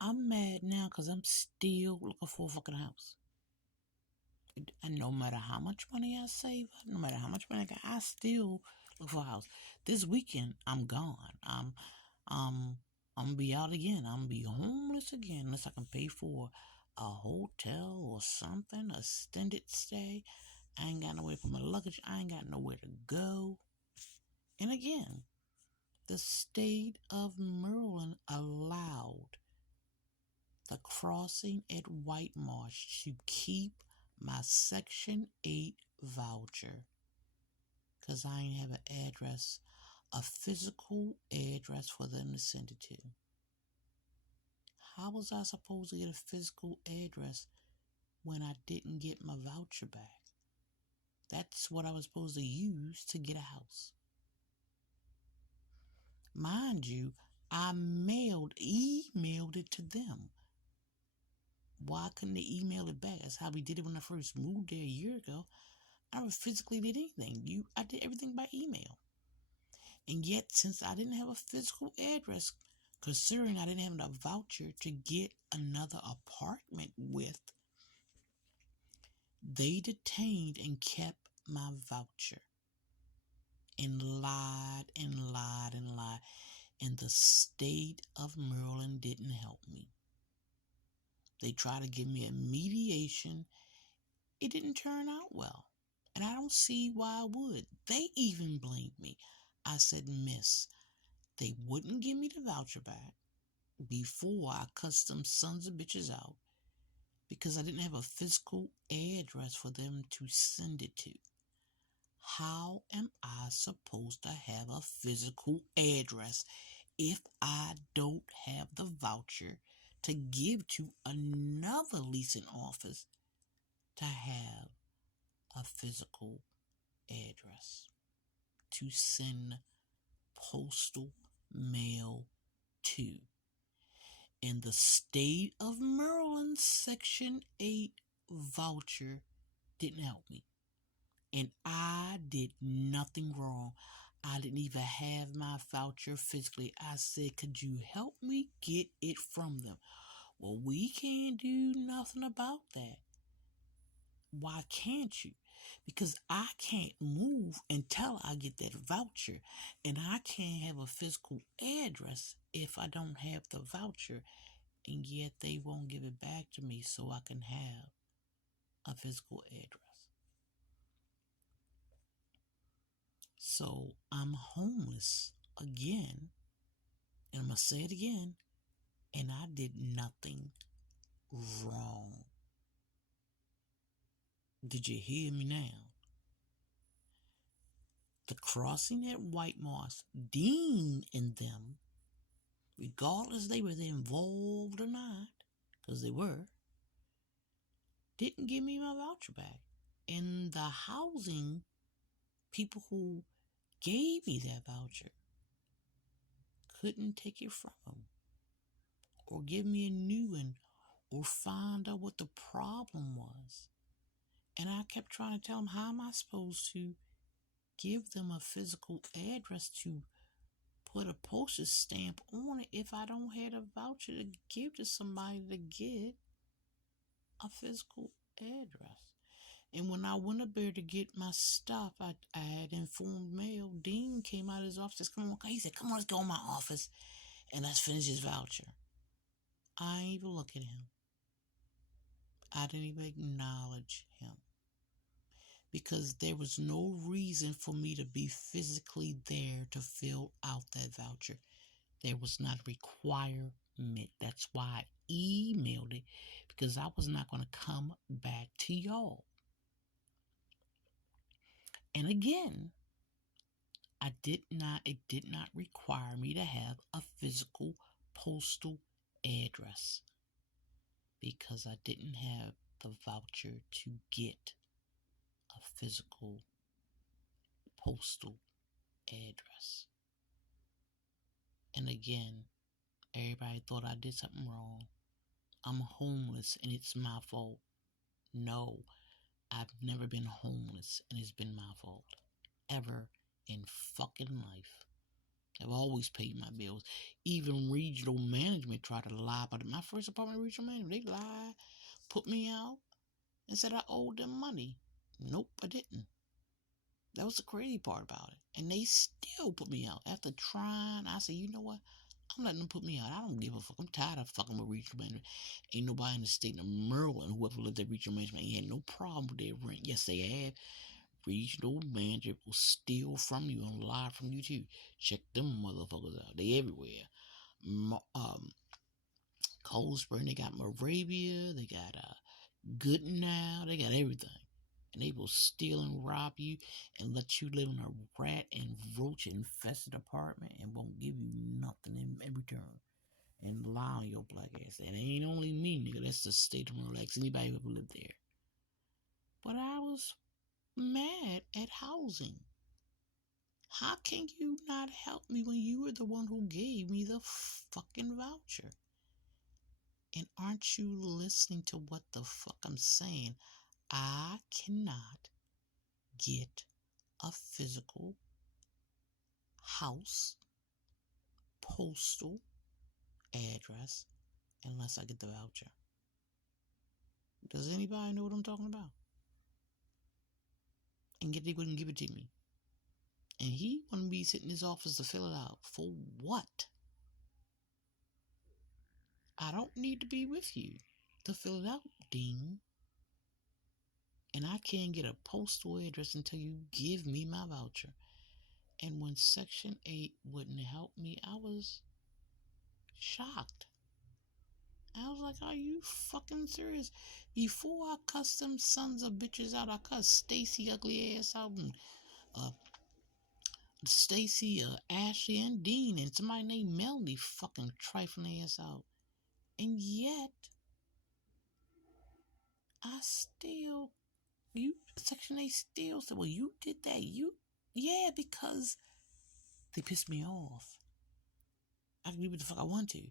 I'm mad now because I'm still looking for a fucking house. And no matter how much money I save, no matter how much money I got, I still look for a house. This weekend, I'm gone. I'm gonna be out again. I'm gonna be homeless again unless I can pay for a hotel or something, a extended stay. I ain't got nowhere to put my luggage. I ain't got nowhere to go. And again, the state of Maryland allowed the crossing at White Marsh to keep my Section 8 voucher because I ain't have an address, a physical address for them to send it to. How was I supposed to get a physical address when I didn't get my voucher back? That's what I was supposed to use to get a house. Mind you, I emailed it to them. Why couldn't they email it back? That's how we did it when I first moved there a year ago. I never physically did anything. I did everything by email. And yet, since I didn't have a physical address, considering I didn't have a voucher to get another apartment with, they detained and kept my voucher and lied and lied and lied. And the state of Maryland didn't help me. They tried to give me a mediation. It didn't turn out well. And I don't see why I would. They even blamed me. I said, Miss, they wouldn't give me the voucher back before I cussed them sons of bitches out because I didn't have a physical address for them to send it to. How am I supposed to have a physical address if I don't have the voucher to give to another leasing office to have a physical address to send postal mail to? In the state of Maryland, Section 8 voucher didn't help me. And I did nothing wrong. I didn't even have my voucher physically. I said, could you help me get it from them? Well, we can't do nothing about that. Why can't you? Because I can't move until I get that voucher. And I can't have a physical address if I don't have the voucher. And yet they won't give it back to me so I can have a physical address. So I'm homeless again, and I'm going to say it again, and I did nothing wrong. Did you hear me now? The crossing at White Marsh, Dean and them, regardless they were involved or not, because they were, didn't give me my voucher back. And the housing people who gave me that voucher couldn't take it from them or give me a new one or find out what the problem was. And I kept trying to tell them, how am I supposed to give them a physical address to put a postage stamp on it if I don't have a voucher to give to somebody to get a physical address? And when I went up there to get my stuff, I had informed mail. Dean came out of his office. He said, come on, let's go in my office and let's finish his voucher. I ain't even look at him. I didn't even acknowledge him because there was no reason for me to be physically there to fill out that voucher. There was not a requirement. That's why I emailed it, because I was not going to come back to y'all. And again, it did not require me to have a physical postal address because I didn't have the voucher to get a physical postal address. And again, everybody thought I did something wrong. I'm homeless and it's my fault. No, I've never been homeless and it's been my fault. Ever in fucking life. I've always paid my bills. Even regional management tried to lie about it. My first apartment regional management, they lied, put me out, and said I owed them money. Nope, I didn't. That was the crazy part about it. And they still put me out. After trying, I said, you know what? I'm letting them put me out. I don't give a fuck. I'm tired of fucking with regional management. Ain't nobody in the state of Maryland who ever lived at regional management ain't had no problem with their rent. Yes, they have. Regional manager will steal from you and lie from you too. Check them motherfuckers out. They everywhere. Cold Spring, they got Moravia, they got Good Now, they got everything. And they will steal and rob you and let you live in a rat and roach infested apartment and won't give you nothing in return. And lie on your black ass. And it ain't only me, nigga. That's the state of Relax. Anybody who ever lived there. But I was mad at housing. How can you not help me when you were the one who gave me the fucking voucher? And aren't you listening to what the fuck I'm saying? I cannot get a physical house postal address unless I get the voucher. Does anybody know what I'm talking about? And yet they wouldn't give it to me. And he wanted me to sit in his office to fill it out. For what? I don't need to be with you to fill it out, Dean. And I can't get a postal address until you give me my voucher. And when Section 8 wouldn't help me, I was shocked. I was like, are you fucking serious? Before I cussed them sons of bitches out, I cussed Stacy ugly ass out and Stacy, Ashley, and Dean, and somebody named Melanie fucking trifling ass out. And yet, I still, Section 8 still said, well, you did that. Yeah, because they pissed me off. I can do what the fuck I want to.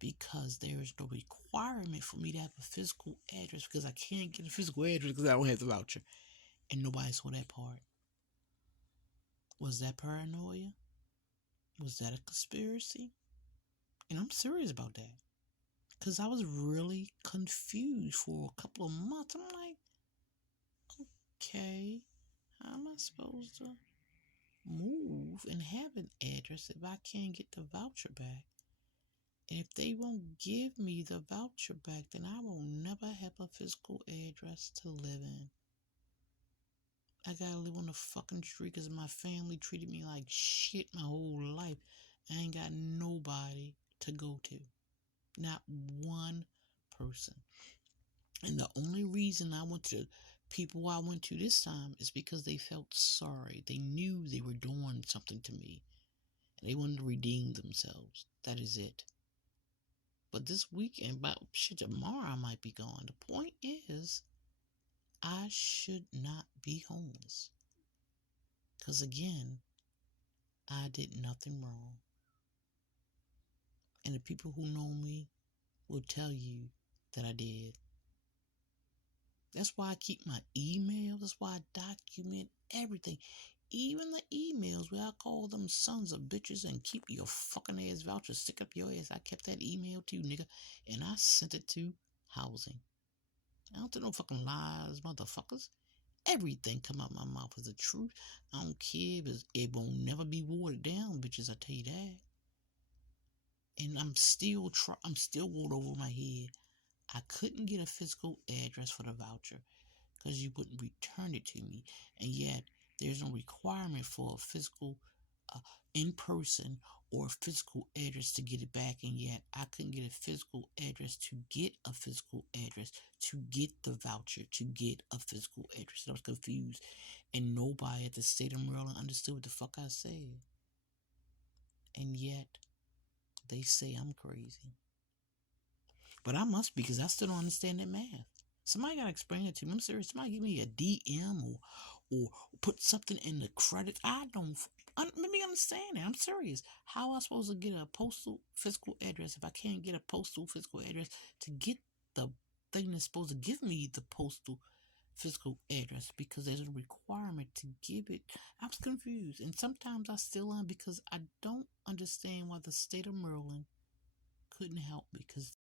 Because there is no requirement for me to have a physical address because I can't get a physical address because I don't have the voucher. And nobody saw that part. Was that paranoia? Was that a conspiracy? And I'm serious about that. Because I was really confused for a couple of months. I'm like, okay, how am I supposed to move and have an address if I can't get the voucher back? And if they won't give me the voucher back, then I will never have a physical address to live in. I gotta live on the fucking street because my family treated me like shit my whole life. I ain't got nobody to go to. Not one person. And the only reason I went to people I went to this time is because they felt sorry. They knew they were doing something to me. And they wanted to redeem themselves. That is it. But this weekend, about shit, tomorrow I might be gone. The point is, I should not be homeless. Because again, I did nothing wrong. And the people who know me will tell you that I did. That's why I keep my emails. That's why I document everything. Even the emails where I call them sons of bitches and keep your fucking ass voucher, stick up your ass. I kept that email too, nigga. And I sent it to housing. I don't tell no fucking lies, motherfuckers. Everything come out my mouth is the truth. I don't care if it won't never be watered down, bitches. I tell you that. And I'm still water over my head. I couldn't get a physical address for the voucher because you wouldn't return it to me. And yet, there's no requirement for a physical in-person or physical address to get it back. And yet, I couldn't get a physical address to get a physical address to get the voucher to get a physical address. I was confused. And nobody at the state of Maryland understood what the fuck I said. And yet, they say I'm crazy. But I must be because I still don't understand that math. Somebody got to explain it to me. I'm serious. Somebody give me a DM or put something in the credit. Let me understand it. I'm serious. How am I supposed to get a postal physical address if I can't get a postal physical address to get the thing that's supposed to give me the postal physical address because there's a requirement to give it. I was confused, and sometimes I still am because I don't understand why the state of Maryland couldn't help me because